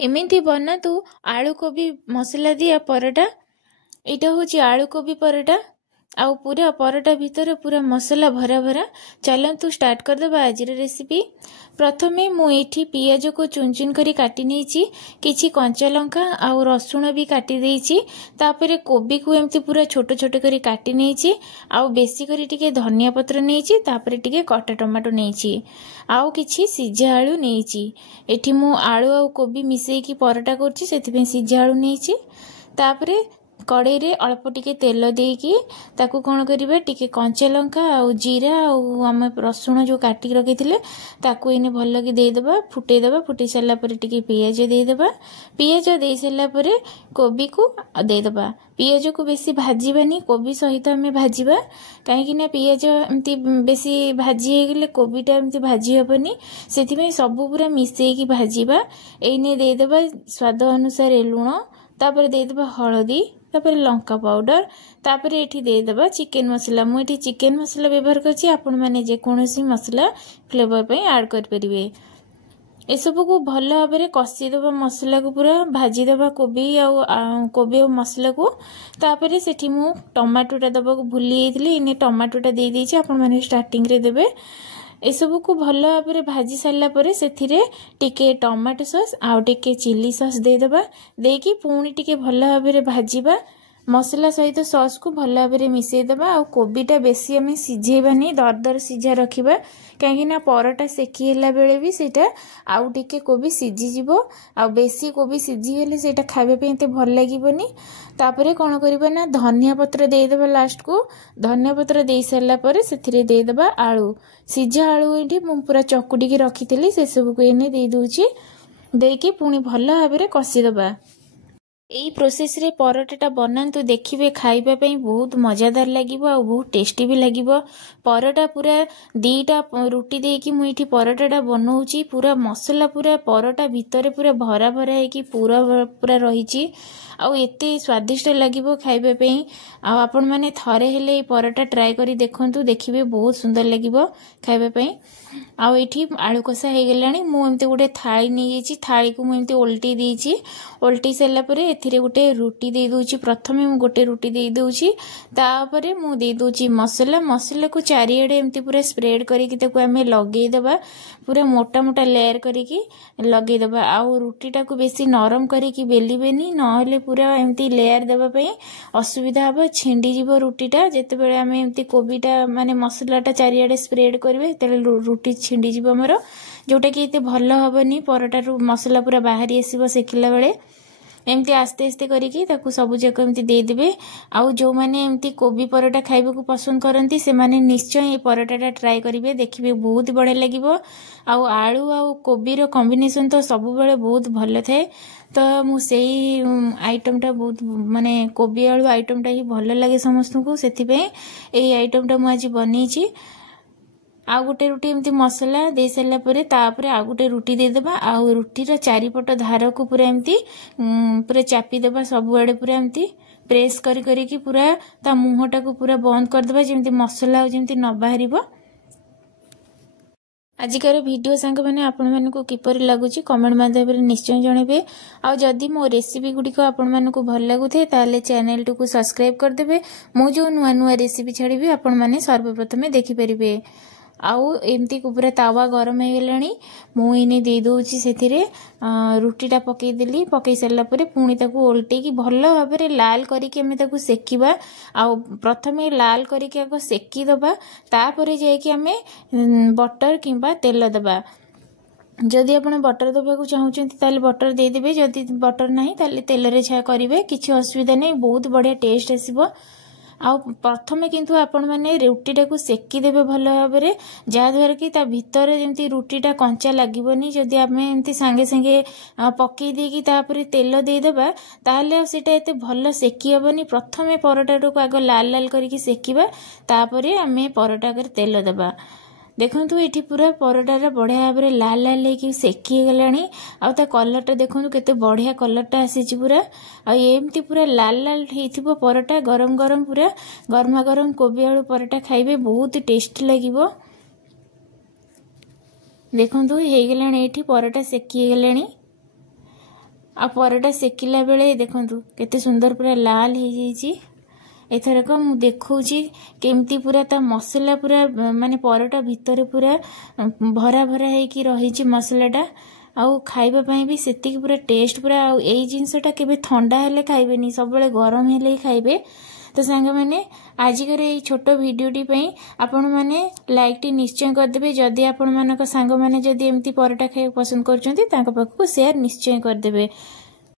एमती बना तू आलू कोबी मसला दिया परोटा। यहाँ हूँ आलू कोबी परोटा आउ पूरा परोटा भितर पूरा मसला भरा भरा। चलतु स्टार्ट करदे आज रेसिपी। प्रथमे मुझे पियाज को चुन चुन करी काटी नहीं किछि कंचा लंका आउ रसुण भी काटी देइछि। तापरे कोबी को एमती पूरा छोट छोट करी काटी नहीं आउ बेसी करी टिके धनिया पत्र नहीं तापरे टिके कटा टमाटो नहीं आउ किछि सिझा आलू नहीं। एठी मु आलू आउ कोबी मिसेई की परोटा करछि सेथिपे सिझा आलू नहीं। तापरे कड़े रे अल्प टिके तेल देकी ताकू कौन करिबा टिके कंचा लंका आउ जीरा आउ आम रसुण जो काटिक रखी ताकू इने भल लगे देदेबा फुटेदेबा। फुटे सारा पर टिके पियाज देदेबा। पियाज दे सारा पर कोबी को देदेबा। पियाज को बेसी भाजीबानी कोबी सहित आम भाजीबा कहीं पियाज एमती बेसी भाजी गले कोबीटा एमती भाजी हेनी से सबू पूरा मिसेकी भाजीबा। एने देदेबा स्वाद अनुसार लुण तापर देदेबा हलदी तापर लंका पाउडर तापर एठी देदेबा चिकेन मसला। मुझे चिकेन मसला व्यवहार करछि आपण माने जे कोनोसी मसला फ्लेवर पे ऐड कर परिबे। ए सब को भल भाव में कषिदेबा मसला को पूरा भाजीदेबा कोबी आ मसला को। तापर सेठी मु टमाटोटा दबा को भूली जाइए इने टमाटोटा दे देछि आपण माने स्टार्टिंग रे देबे। ए सब को भल भाव में भाजी सारा पर सेथिरे टिके टमाटो सॉस आउ टिके चिली सॉस देदेबा। देकी पुणी टिके भल भाव में भाजीबा मसला सहित सॉस को भल भाव में मिसेदेबा। आ कोबीटा बेसी आम सिझेबानी दरदर सिझा रखा कहीं परोटा सेकीला बेले भी सेटा आउ टिके कोबी सिझीजिवो। आ बेसी कोबी सिझीगले सेटा खाइबा पे भल लागिबोनी। तापरे कौन करबा ना धनिया पत्र देदेबा लास्ट को। धनिया पत्र दे सारा पर सेथिरे देदेबा आलू सिझा आलू एठी मु पूरा चकुटी रखी से सब को एने दे दूची देकी पुणी भल भाव में कषिदेबा। यही प्रोसेस रे परोटाटा बनातु देखिए खाइबा पई बहुत मजादार लागिबो आ बहुत टेस्टी भी लागिबो। परोटा पूरा दीटा रुटी देकी मुझे परोटाटा बनाऊँगी पूरा मसला पूरा परोटा भितर पूरा भरा भरा है पूरा पूरा रही आउ एते स्वादिष्ट लागिबो खाइबा पई। आ आपण माने थरे हेले परोटा ट्राई करी देखंतु देखिबे बहुत सुंदर लागिबो खाइबा पई। आउ एठी आलू कषा हे गेलानी मु एमते गोटे थाली नै जेछि थाली को मु एमते उल्टी देछि। उल्टी सारा पर एथिरे गोटे रुटी दे दोछि। प्रथमे मु गोटे रुटी दे दोछि तापरे मु दे दोछि मसला। मसला को चारिआडे एमते पूरा स्प्रेड करिकि ताको आमे लगेई देबा पूरा मोटा मोटा लेयर करिकि लगेई देबा। आउ रुटीटा को बेसी नरम करिकि बेलिबेनी नहले पूरा एमती लेयर देबा पई असुविधा हबो छिंडी जीवो रुटीटा। जेते बेले आमे एमती कोबीटा माने मसलाटा चारिआडे स्प्रेड करबे तेले रुटी छिंडी जीवो हमर जोटा कि एते भल हबनी परोटा रु मसला पूरा बाहरी आसीबो सेकिला बेले। एमती आस्ते आस्ते करिकि ताकू सबु जाक एमती दे देबे। आउ जो माने एमती कोबी परोटा खाइबा को पसंद करंती से माने निश्चय ये परोटाटा ट्राई करिवे देखिबे बहुत बढ़िया लागिबो। आउ आलू आउ कोबी रो कॉम्बिनेशन तो सबु बेले बहुत भल थाए। तो मु सेई आइटमटा बहुत माने कोबी आलू आइटमटा ही भल लागे समस्त को सेथिबे एई आइटमटा मु आज बनेछि। आउ गोटे रुटी एमती मसला दे सारा पर तापर आउ गोटे रुटी देदेबा। आउ रुटीर चारिपट धार को पूरा एमती पूरा चापीदेबा सबुआड़े पूरा एमती प्रेस करी करी पूरा ता मुहटा को पूरा बंद करदेबा जेमती मसला जेमती न बाहरिबो। आजिकार वीडियो सांग मैंने आपण मानक किपर लगुच कमेंट माध्यम निश्चय जनइबे। आ जदि मो रेसिपी गुड़िक आपण मानक भल लगुथे ताले चैनल को सब्सक्राइब करदेबे। मु जो नुआ नुआ रेसिपी छाड़बी आपण माने सर्वप्रथमे देखि परिबे। आउ एमती को पूरा तावा गरम हो गलानी मु इने दे दोछि सेथिरे रुटीटा पकई देली। पकई सारा पर पुणी ताकू ओल्टे की भल भाव में लाल करिके हमें ताकू सेकिबा। आउ प्रथमे लाल करिके आको सेकी दबा तापरे जायकि हमें बटर किंबा तेल दबा। जदि आपण बटर दबाक चाहूचंती ताले बटर दे देबे जदि बटर नाही ताले तेल रे छा करिवे किछि असुविधा नै बहुत बढ़िया टेस्ट आसीबो। आउ प्रथमे किंतु आपण माने रुटीटा को सेकी देबे भल भाव में जहाँद्वारा कि ता भितर जेमती रुटीटा कंचा लागिबोनी। जदि आमे एमती सांगे सांगे पकई देकी तापरे तेल दे देबा ताले सेटा एते भल सेकी हबनी। प्रथमे परोटाटा को आग लाल लाल करिकि सेकीबा तापरे आमे परोटा कर तेल देबा। देखंतु एठी पूरा परोटारा बढ़िया भाव में लाल लाल लेके सेकी गलानी। आ ता कलरटा देखंतु केते बढ़िया कलरटा आसीची पूरा। आ एमती पूरा लाल लाल हेथिबो परोटा गरम गरम पूरा गरमा गरम कोबी आलू परोटा खाइबे बहुत टेस्टी लागिबो। देखंतु हे गलानी एठी परोटा सेकी गलानी। आ परटा सेकिला बेले देखंतु केते सुंदर पूरा लाल हो जाइए। एथरक मु देखौची केमती पूरा ता मसला पूरा माने परटा भितर पूरा भरा भरा होइकी रही मसलाटा आउ खाइबा पई भी सेतिक पूरा टेस्ट पूरा आउ एई जिंसटा केबे ठंडा हेले खाइबेनी सब बेले गरम हेले खाइबे। तो सांग मैंने आजिकर ये छोट भिडटी आपण मैंने लाइक टी निश्चय करदे जदि आपण मान सांग मैंने जदि एमती परटा खाई पसंद कर पाखक सेयार निश्चय करदे।